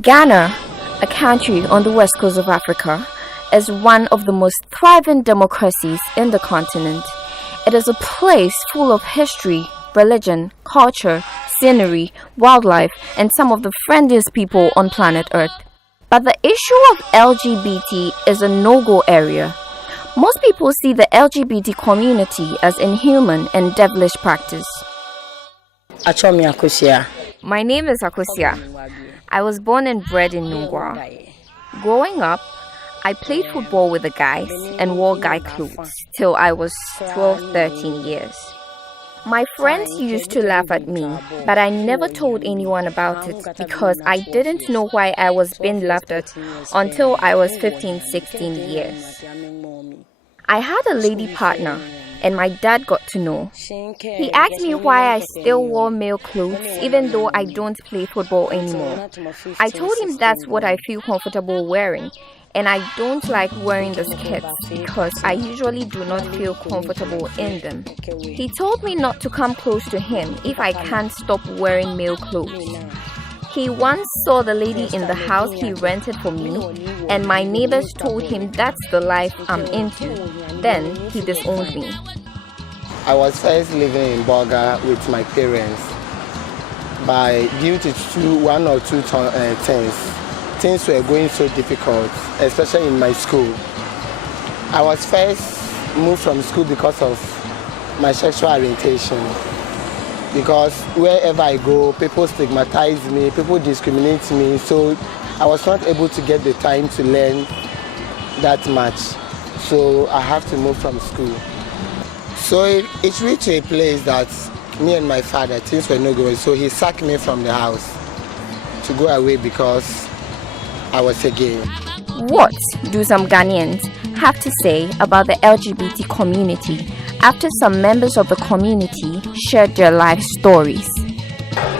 Ghana, a country on the west coast of Africa, is one of the most thriving democracies in the continent. It is a place full of history, religion, culture, scenery, wildlife, and some of the friendliest people on planet Earth. But the issue of LGBT is a no-go area. Most people see the LGBT community as inhuman and devilish practice. My name is Akosia. I was born and bred in Nungwa. Growing up, I played football with the guys and wore guy clothes till I was 12-13 years. My friends used to laugh at me, but I never told anyone about it because I didn't know why I was being laughed at until I was 15-16 years. I had a lady partner and my dad got to know. He asked me why I still wore male clothes even though I don't play football anymore. I told him that's what I feel comfortable wearing, and I don't like wearing the skirts because I usually do not feel comfortable in them. He told me not to come close to him if I can't stop wearing male clothes. He once saw the lady in the house he rented for me, and my neighbors told him that's the life I'm into. Then he disowned me. I was first living in Boga with my parents, but due to one or two things were going so difficult, especially in my school. I was first moved from school because of my sexual orientation. Because wherever I go, people stigmatize me, people discriminate me, so I was not able to get the time to learn that much. So I have to move from school. So it reached a place that me and my father, things were not going, so he sacked me from the house to go away because I was a gay. What do some Ghanaians have to say about the LGBT community after some members of the community shared their life stories?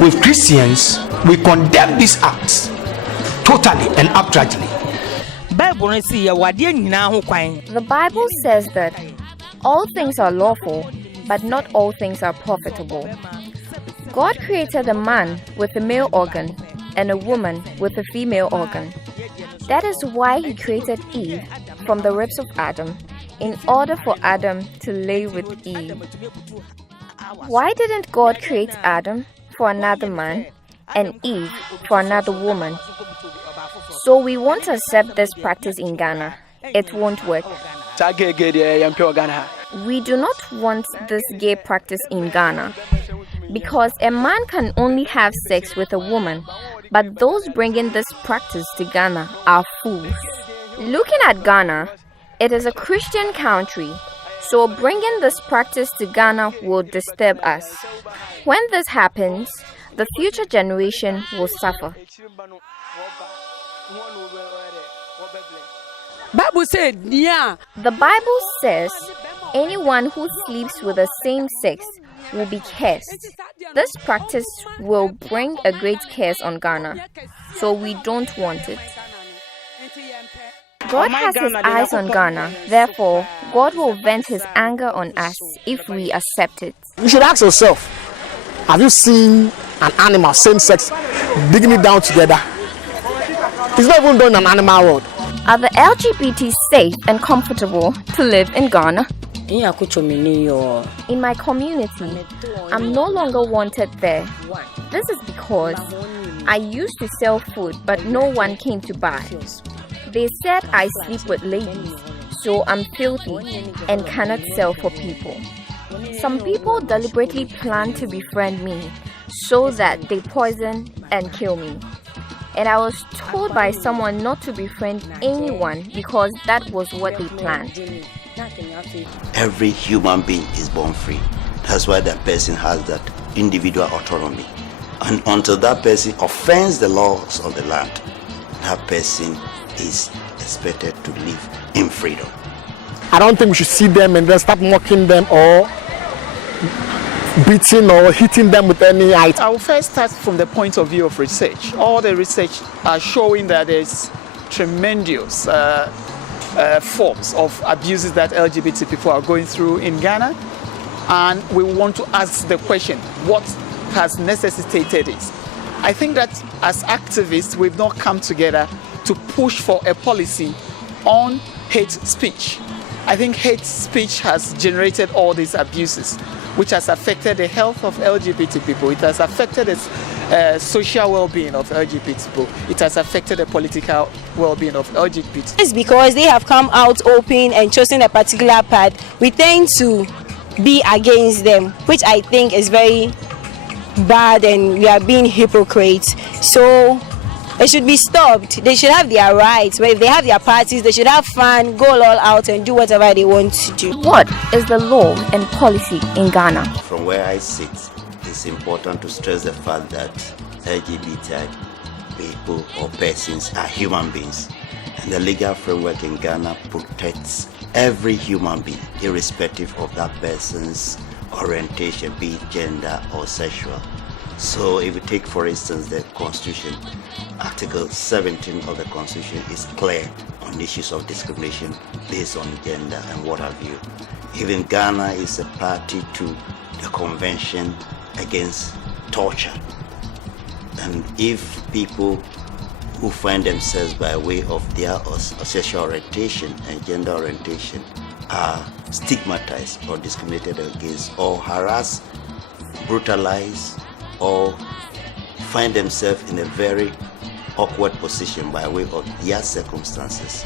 With Christians, we condemn these acts totally and outrightly. The Bible says that all things are lawful, but not all things are profitable. God created a man with a male organ and a woman with a female organ. That is why he created Eve from the ribs of Adam, in order for Adam to lay with Eve. Why didn't God create Adam for another man and Eve for another woman? So we won't accept this practice in Ghana. It won't work. We do not want this gay practice in Ghana because a man can only have sex with a woman, but those bringing this practice to Ghana are fools. Looking at Ghana, it is a Christian country, so bringing this practice to Ghana will disturb us. When this happens, the future generation will suffer. The Bible says anyone who sleeps with the same sex will be cursed. This practice will bring a great curse on Ghana, so we don't want it. God has his eyes on Ghana, therefore God will vent his anger on us if we accept it. You should ask yourself, have you seen an animal, same sex, digging it down together? It's not even done in an animal world. Are the LGBT safe and comfortable to live in Ghana? In my community, I'm no longer wanted there. This is because I used to sell food, but no one came to buy. They said I sleep with ladies, so I'm filthy and cannot sell for people. Some people deliberately plan to befriend me so that they poison and kill me. And I was told by someone not to befriend anyone because that was what they planned. Every human being is born free. That's why that person has that individual autonomy. And until that person offends the laws of the land, that person is expected to live in freedom. I don't think we should see them and then start mocking them or beating or hitting them with any item. I will first start from the point of view of research. All the research are showing that there's tremendous forms of abuses that LGBT people are going through in Ghana. And we want to ask the question, what has necessitated it. I think that as activists, we've not come together to push for a policy on hate speech. I think hate speech has generated all these abuses, which has affected the health of LGBT people. It has affected the social well-being of LGBT people. It has affected the political well-being of LGBT. It's because they have come out open and chosen a particular path. We tend to be against them, which I think is very bad, and we are being hypocrites. So it should be stopped. They should have their rights. But if they have their parties, they should have fun, go all out and do whatever they want to do. What is the law and policy in Ghana? From where I sit, it's important to stress the fact that LGBT people or persons are human beings, and the legal framework in Ghana protects every human being, irrespective of that person's orientation, be it gender or sexual. So if you take, for instance, the Constitution, Article 17 of the Constitution is clear on issues of discrimination based on gender and what have you. Even Ghana is a party to the Convention Against Torture. And if people who find themselves by way of their sexual orientation and gender orientation are stigmatized or discriminated against or harassed, brutalized, or find themselves in a very awkward position by way of their circumstances,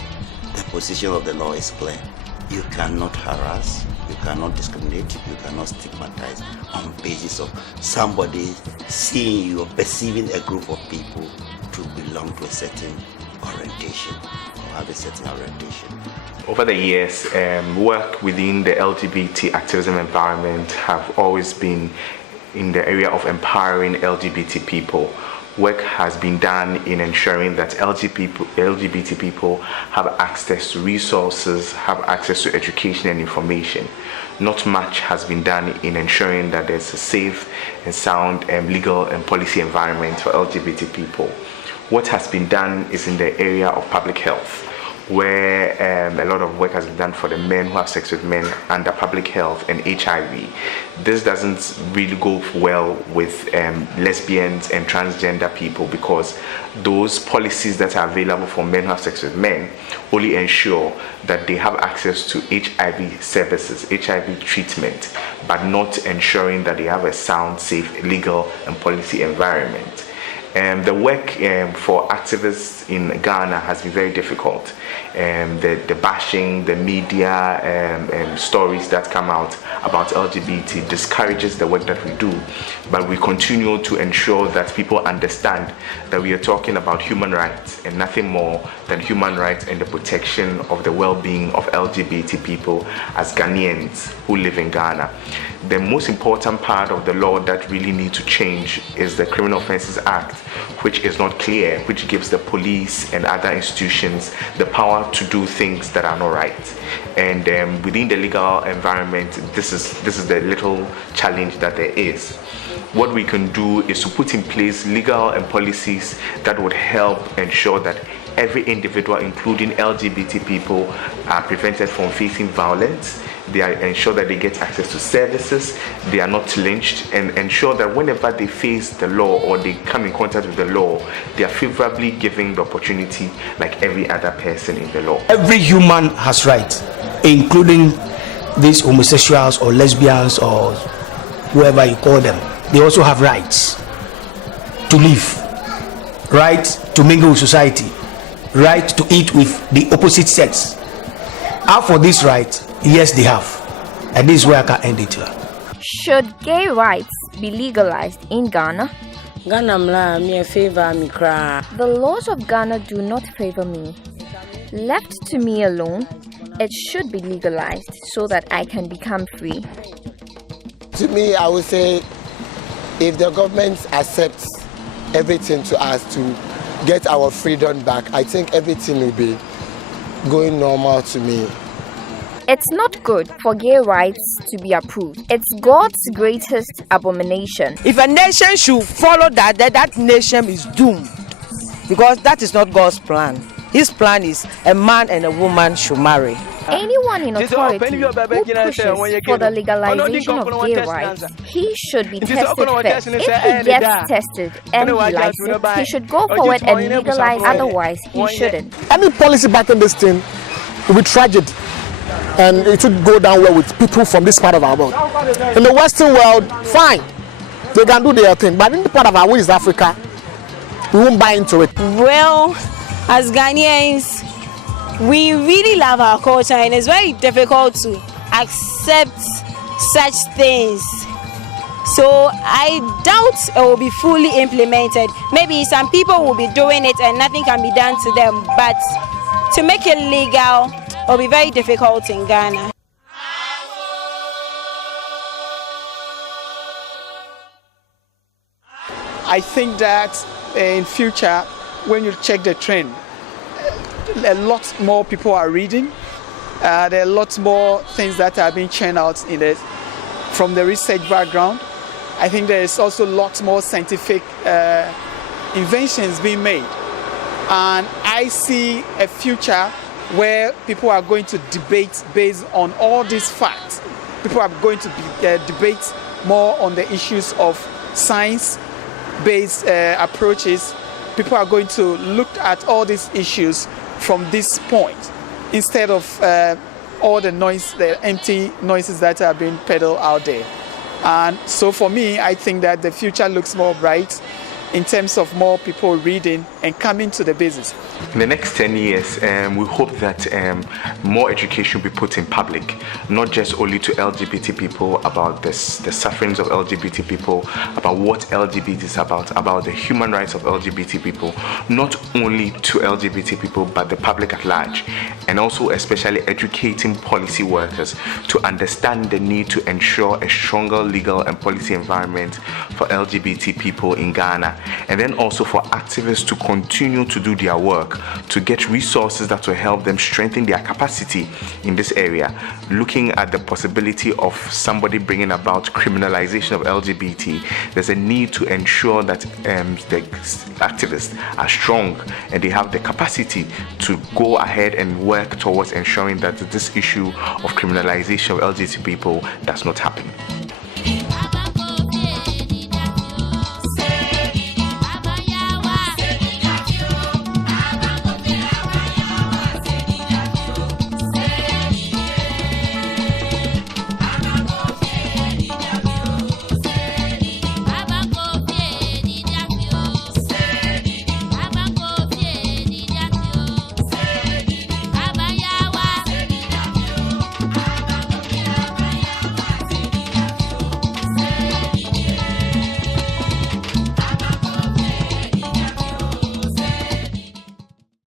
the position of the law is clear. You cannot harass, you cannot discriminate, you cannot stigmatize on basis of somebody seeing you or perceiving a group of people to belong to a certain orientation or have a certain orientation. Over the years, work within the LGBT activism environment have always been in the area of empowering LGBT people. Work has been done in ensuring that LGBT people have access to resources, have access to education and information. Not much has been done in ensuring that there's a safe and sound legal and policy environment for LGBT people. What has been done is in the area of public health, where a lot of work has been done for the men who have sex with men under public health and HIV. This doesn't really go well with lesbians and transgender people, because those policies that are available for men who have sex with men only ensure that they have access to HIV services, HIV treatment, but not ensuring that they have a sound, safe, legal and policy environment. The work for activists in Ghana has been very difficult. The bashing, the media stories that come out about LGBT discourages the work that we do, but we continue to ensure that people understand that we are talking about human rights and nothing more than human rights and the protection of the well-being of LGBT people as Ghanaians who live in Ghana. The most important part of the law that really needs to change is the Criminal Offences Act, which is not clear, which gives the police and other institutions the power to do things that are not right. And within the legal environment, this is the little challenge that there is. What we can do is to put in place legal and policies that would help ensure that every individual, including LGBT people, are prevented from facing violence. They are ensure that they get access to services, they are not lynched, and ensure that whenever they face the law or they come in contact with the law, they are favorably given the opportunity like every other person in the law. Every human has rights, including these homosexuals or lesbians or whoever you call them. They also have rights to live, right to mingle with society, right to eat with the opposite sex. How for this right? Yes, they have. And this is where I can end it here. Should gay rights be legalized in Ghana? The laws of Ghana do not favor me. Left to me alone, it should be legalized so that I can become free. To me, I would say if the government accepts everything to us to get our freedom back, I think everything will be going normal to me. It's not good for gay rights to be approved. It's God's greatest abomination. If a nation should follow that nation is doomed, because that is not God's plan. His plan is a man and a woman should marry. Anyone in authority who pushes for the legalization of gay rights, he should be tested first. If he gets tested and he likes it, he should go forward and legalize. Otherwise, he shouldn't. Any policy backing this thing will be tragedy, and it would go down well with people from this part of our world. In the Western world, fine, they can do their thing, but in the part of our East Africa, we won't buy into it. Well, as Ghanaians, we really love our culture, and it's very difficult to accept such things. So I doubt it will be fully implemented. Maybe some people will be doing it and nothing can be done to them, but to make it legal, it will be very difficult in Ghana. I think that in future, when you check the trend, a lot more people are reading. There are lots more things that are being churned out from the research background. I think there is also lots more scientific inventions being made. And I see a future where people are going to debate based on all these facts. People are going to debate more on the issues of science-based approaches. People are going to look at all these issues from this point instead of all the noise, the empty noises that are being peddled out there. And so for me, I think that the future looks more bright in terms of more people reading and coming to the business. In the next 10 years, we hope that more education will be put in public, not just only to LGBT people about the sufferings of LGBT people, about what LGBT is about the human rights of LGBT people, not only to LGBT people, but the public at large, and also especially educating policy workers to understand the need to ensure a stronger legal and policy environment for LGBT people in Ghana, and then also for activists to continue to do their work, to get resources that will help them strengthen their capacity in this area, looking at the possibility of somebody bringing about criminalization of LGBT. There's a need to ensure that the activists are strong and they have the capacity to go ahead and work towards ensuring that this issue of criminalization of LGBT people does not happen.